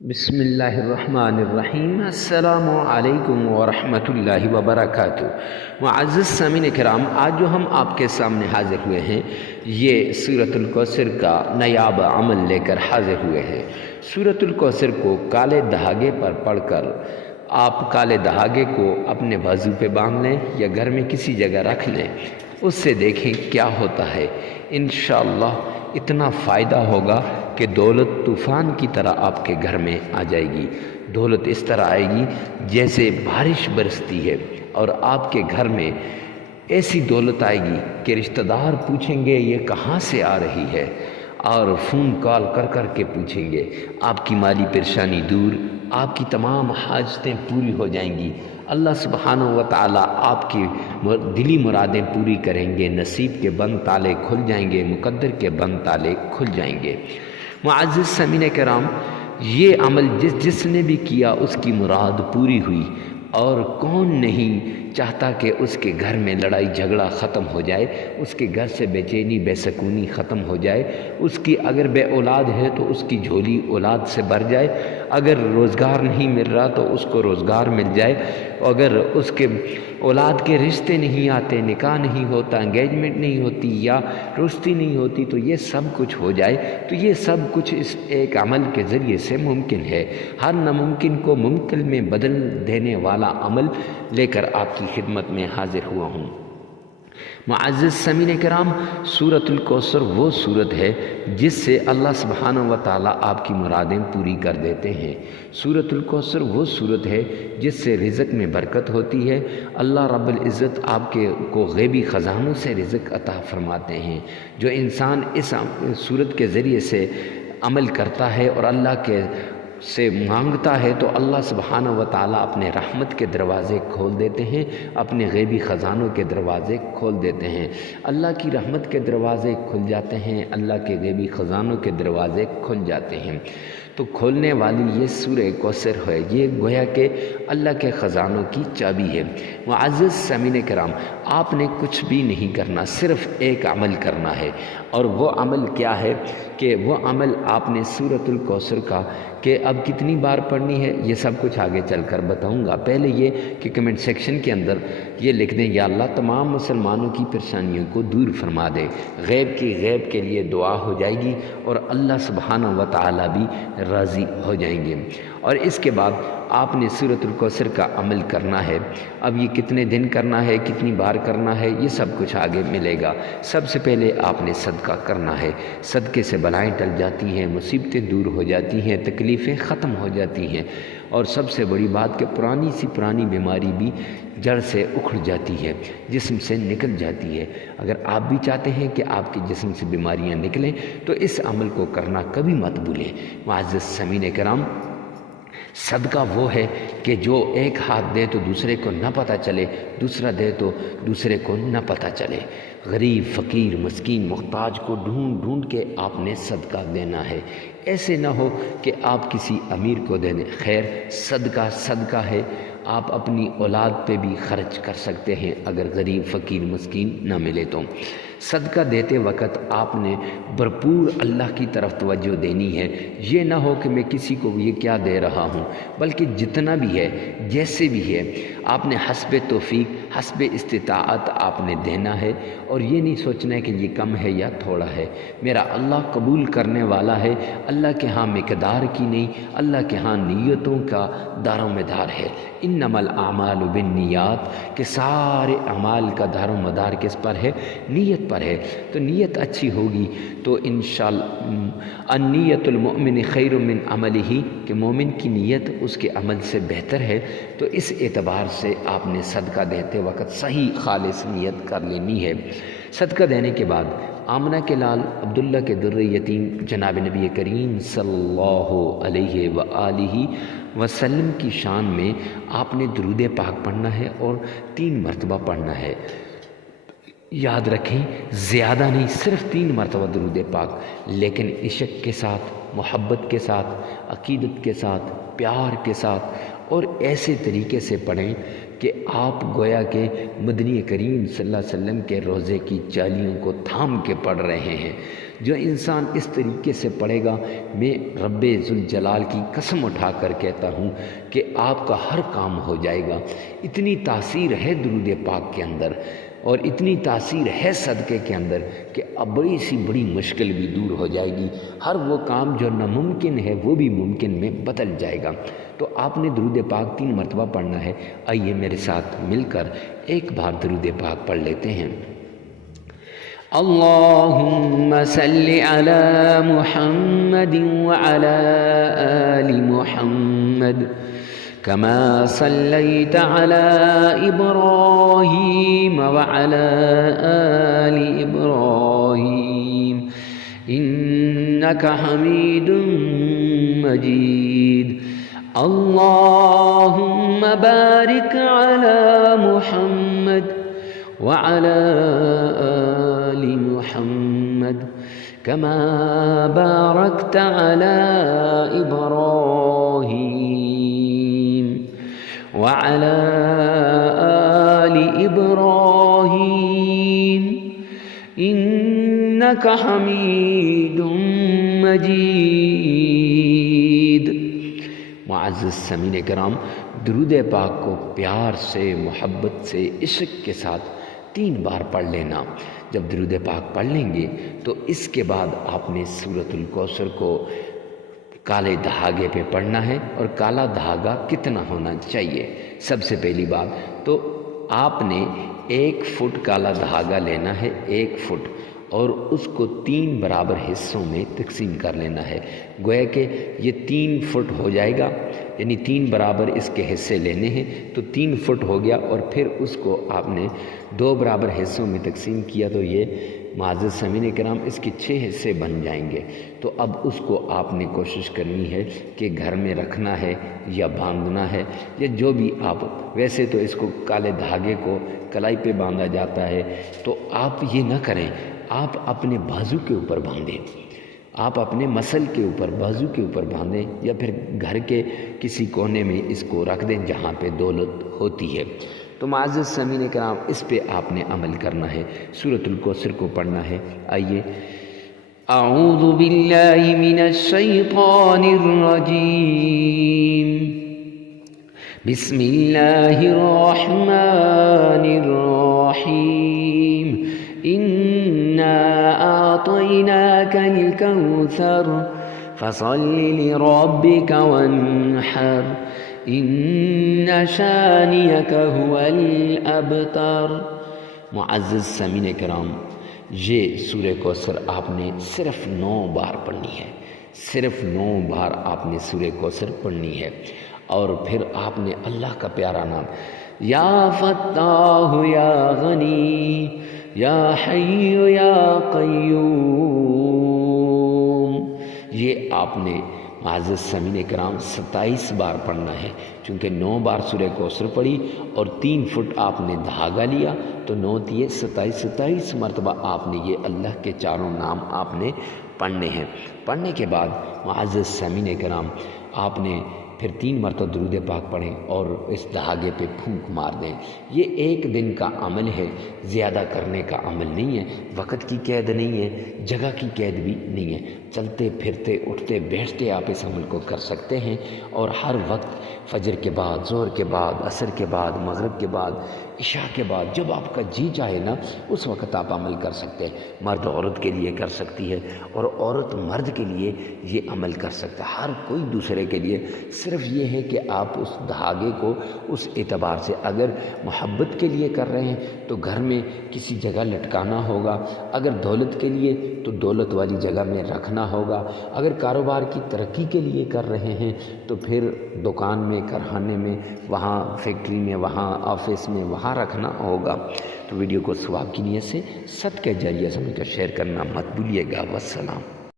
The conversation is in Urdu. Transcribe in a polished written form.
بسم اللہ الرحمن الرحیم۔ السلام علیکم ورحمۃ اللہ وبرکاتہ۔ معزز سامعین کرام، آج جو ہم آپ کے سامنے حاضر ہوئے ہیں یہ سورۃ الکوثر کا نایاب عمل لے کر حاضر ہوئے ہیں۔ سورۃ الکوثر کو کالے دھاگے پر پڑھ کر آپ کالے دھاگے کو اپنے بازو پہ باندھ لیں یا گھر میں کسی جگہ رکھ لیں، اس سے دیکھیں کیا ہوتا ہے۔ انشاءاللہ اتنا فائدہ ہوگا کہ دولت طوفان کی طرح آپ کے گھر میں آ جائے گی۔ دولت اس طرح آئے گی جیسے بارش برستی ہے، اور آپ کے گھر میں ایسی دولت آئے گی کہ رشتہ دار پوچھیں گے یہ کہاں سے آ رہی ہے، اور فون کال کر کر کے پوچھیں گے۔ آپ کی مالی پریشانی دور، آپ کی تمام حاجتیں پوری ہو جائیں گی۔ اللہ سبحانہ و تعالی آپ کی دلی مرادیں پوری کریں گے، نصیب کے بند تالے کھل جائیں گے، مقدر کے بند تالے کھل جائیں گے۔ معزز سامعین کرام، یہ عمل جس نے بھی کیا اس کی مراد پوری ہوئی، اور کون نہیں چاہتا کہ اس کے گھر میں لڑائی جھگڑا ختم ہو جائے، اس کے گھر سے بے چینی بے سکونی ختم ہو جائے، اس کی اگر بے اولاد ہے تو اس کی جھولی اولاد سے بھر جائے، اگر روزگار نہیں مل رہا تو اس کو روزگار مل جائے، اگر اس کے اولاد کے رشتے نہیں آتے، نکاح نہیں ہوتا، انگیجمنٹ نہیں ہوتی یا رشتی نہیں ہوتی، تو یہ سب کچھ ہو جائے۔ تو یہ سب کچھ اس ایک عمل کے ذریعے سے ممکن ہے۔ ہر ناممکن کو ممکن میں بدل دینے والا عمل لے کر آپ کی خدمت میں حاضر ہوا ہوں۔ معزز سامعین کرام، سورۃ الکوثر وہ سورت ہے جس سے اللہ سبحانہ و تعالیٰ آپ کی مرادیں پوری کر دیتے ہیں۔ سورۃ الکوثر وہ سورت ہے جس سے رزق میں برکت ہوتی ہے۔ اللہ رب العزت آپ کو غیبی خزانوں سے رزق عطا فرماتے ہیں۔ جو انسان اس سورت کے ذریعے سے عمل کرتا ہے اور اللہ کے سے مانگتا ہے تو اللہ سبحانہ و تعالیٰ اپنے رحمت کے دروازے کھول دیتے ہیں، اپنے غیبی خزانوں کے دروازے کھول دیتے ہیں۔ اللہ کی رحمت کے دروازے کھل جاتے ہیں، اللہ کے غیبی خزانوں کے دروازے کھل جاتے ہیں۔ تو کھولنے والی یہ سورہ کوثر ہے، یہ گویا کہ اللہ کے خزانوں کی چابی ہے۔ معزز سامعین کرام، آپ نے کچھ بھی نہیں کرنا، صرف ایک عمل کرنا ہے، اور وہ عمل کیا ہے کہ وہ عمل آپ نے سورۃ الکوثر کا کہ اب کتنی بار پڑھنی ہے یہ سب کچھ آگے چل کر بتاؤں گا۔ پہلے یہ کہ کمنٹ سیکشن کے اندر یہ لکھ دیں، یا اللہ تمام مسلمانوں کی پریشانیوں کو دور فرما دے۔ غیب کے لیے دعا ہو جائے گی، اور اللہ سبحانہ و تعالیٰ بھی راضی ہو جائیں گے۔ اور اس کے بعد آپ نے سورۃ الکوثر کا عمل کرنا ہے۔ اب یہ کتنے دن کرنا ہے، کتنی بار کرنا ہے، یہ سب کچھ آگے ملے گا۔ سب سے پہلے آپ نے صدقہ کرنا ہے۔ صدقے سے بلائیں ٹل جاتی ہیں، مصیبتیں دور ہو جاتی ہیں، تکلیفیں ختم ہو جاتی ہیں، اور سب سے بڑی بات کہ پرانی سی پرانی بیماری بھی جڑ سے اکھڑ جاتی ہے، جسم سے نکل جاتی ہے۔ اگر آپ بھی چاہتے ہیں کہ آپ کے جسم سے بیماریاں نکلیں تو اس عمل کو کرنا کبھی مت بھولیں۔ معزز سامعین کرام، صدقہ وہ ہے کہ جو ایک ہاتھ دے تو دوسرے کو نہ پتہ چلے، دوسرا دے تو دوسرے کو نہ پتہ چلے۔ غریب، فقیر، مسکین، محتاج کو ڈھونڈ ڈھونڈ کے آپ نے صدقہ دینا ہے۔ ایسے نہ ہو کہ آپ کسی امیر کو دے دیں۔ خیر، صدقہ ہے، آپ اپنی اولاد پہ بھی خرچ کر سکتے ہیں اگر غریب، فقیر، مسکین نہ ملے تو۔ صدقہ دیتے وقت آپ نے بھرپور اللہ کی طرف توجہ دینی ہے۔ یہ نہ ہو کہ میں کسی کو یہ کیا دے رہا ہوں، بلکہ جتنا بھی ہے، جیسے بھی ہے، آپ نے حسب توفیق، حسب استطاعت آپ نے دینا ہے، اور یہ نہیں سوچنا ہے کہ یہ کم ہے یا تھوڑا ہے۔ میرا اللہ قبول کرنے والا ہے، اللہ کے ہاں مقدار کی نہیں، اللہ کے ہاں نیتوں کا دار و مدار ہے۔ انما الاعمال بالنیات، کہ سارے اعمال کا دار و مدار کس پر ہے؟ نیت پر ہے۔ تو نیت اچھی ہوگی تو انشاءاللہ النیت المؤمن خیر من عملہ، کہ مومن کی نیت اس کے عمل سے بہتر ہے۔ تو اس اعتبار سے آپ نے صدقہ دیتے وقت صحیح خالص نیت کر لینی ہے۔ صدقہ دینے کے بعد آمنہ کے لال عبداللہ کے در یتیم جناب نبی کریم صلی اللہ علیہ وآلہ وسلم کی شان میں آپ نے درود پاک پڑھنا ہے، اور 3 مرتبہ پڑھنا ہے۔ یاد رکھیں، زیادہ نہیں، صرف 3 مرتبہ درود پاک، لیکن عشق کے ساتھ، محبت کے ساتھ، عقیدت کے ساتھ، پیار کے ساتھ، اور ایسے طریقے سے پڑھیں کہ آپ گویا کہ مدنی کریم صلی اللہ علیہ وسلم کے روضے کی چالیوں کو تھام کے پڑھ رہے ہیں۔ جو انسان اس طریقے سے پڑھے گا، میں رب ذوالجلال کی قسم اٹھا کر کہتا ہوں کہ آپ کا ہر کام ہو جائے گا۔ اتنی تاثیر ہے درود پاک کے اندر، اور اتنی تاثیر ہے صدقے کے اندر کہ اب بڑی سی بڑی مشکل بھی دور ہو جائے گی۔ ہر وہ کام جو ناممکن ہے وہ بھی ممکن میں بدل جائے گا۔ تو آپ نے درود پاک 3 مرتبہ پڑھنا ہے۔ آئیے میرے ساتھ مل کر ایک بار درود پاک پڑھ لیتے ہیں۔ اللہم صلی علی محمد وعلی آل محمد كما صليت على إبراهيم وعلى آل إبراهيم إنك حميد مجيد اللهم بارك على محمد وعلى آل محمد كما باركت على إبراهيم وعلى آل إبراهيم إنك حميد مجيد۔ معزز سامعین کرام، درود پاک کو پیار سے، محبت سے، عشق کے ساتھ 3 بار پڑھ لینا۔ جب درود پاک پڑھ لیں گے تو اس کے بعد آپ نے سورۃ الکوثر کو کالے دھاگے پہ پڑھنا ہے۔ اور کالا دھاگا کتنا ہونا چاہیے؟ سب سے پہلی بات تو آپ نے 1 فٹ کالا دھاگا لینا ہے، 1 فٹ، اور اس کو 3 برابر حصوں میں تقسیم کر لینا ہے۔ گویا کہ یہ 3 فٹ ہو جائے گا، یعنی 3 برابر اس کے حصے لینے ہیں تو 3 فٹ ہو گیا، اور پھر اس کو آپ نے 2 برابر حصوں میں تقسیم کیا تو یہ معزز سامعین کرام اس کے 6 حصے بن جائیں گے۔ تو اب اس کو آپ نے کوشش کرنی ہے کہ گھر میں رکھنا ہے یا باندھنا ہے یا جو بھی آپ، ویسے تو اس کو کالے دھاگے کو کلائی پہ باندھا جاتا ہے، تو آپ یہ نہ کریں، آپ اپنے بازو کے اوپر باندھیں، آپ اپنے مسل کے اوپر، بازو کے اوپر باندھیں، یا پھر گھر کے کسی کونے میں اس کو رکھ دیں جہاں پہ دولت ہوتی ہے۔ تو معزز سامعین کرام، اس پہ آپ نے عمل کرنا ہے، سورۃ الکوثر کو پڑھنا ہے۔ آئیے، اعوذ باللہ من الشیطان الرجیم، بسم اللہ الرحمن الرحیم، انا اعطیناک الکوثر فصل لربک وانحر ان شانئک هو الابتر۔ معزز سامعین کرام، یہ سورہ کوثر آپ نے صرف 9 بار پڑھنی ہے، صرف 9 بار آپ نے سورہ کوثر پڑھنی ہے۔ اور پھر آپ نے اللہ کا پیارا نام یا فتاح یا غنی یا حی یا قیوم، یہ آپ نے معزز سامعین کرام 27 بار پڑھنا ہے، چونکہ 9 بار سورہ کوثر پڑھی اور 3 فٹ آپ نے دھاگا لیا تو 9 تیے 27 مرتبہ آپ نے یہ اللہ کے چاروں نام آپ نے پڑھنے ہیں۔ پڑھنے کے بعد معزز سامعین کرام، آپ نے پھر 3 مرتبہ درود پاک پڑھیں اور اس دھاگے پہ پھونک مار دیں۔ یہ 1 دن کا عمل ہے، زیادہ کرنے کا عمل نہیں ہے، وقت کی قید نہیں ہے، جگہ کی قید بھی نہیں ہے، چلتے پھرتے اٹھتے بیٹھتے آپ اس عمل کو کر سکتے ہیں، اور ہر وقت فجر کے بعد، ظہر کے بعد، عصر کے بعد، مغرب کے بعد، عشاء کے بعد، جب آپ کا جی چاہے نا اس وقت آپ عمل کر سکتے ہیں۔ مرد عورت کے لیے کر سکتی ہے اور عورت مرد کے لیے یہ عمل کر سکتا ہے، ہر کوئی دوسرے کے لیے۔ صرف یہ ہے کہ آپ اس دھاگے کو اس اعتبار سے اگر محبت کے لیے کر رہے ہیں تو گھر میں کسی جگہ لٹکانا ہوگا، اگر دولت کے لیے تو دولت والی جگہ میں رکھنا ہوگا، اگر کاروبار کی ترقی کے لیے کر رہے ہیں تو پھر دکان میں، کارخانے میں، وہاں فیکٹری میں، وہاں آفس میں، وہاں رکھنا ہوگا۔ تو ویڈیو کو ثواب کی نیت سے صدقہ جاریہ سمجھ کر شیئر کرنا مت بھولیے گا۔ والسلام۔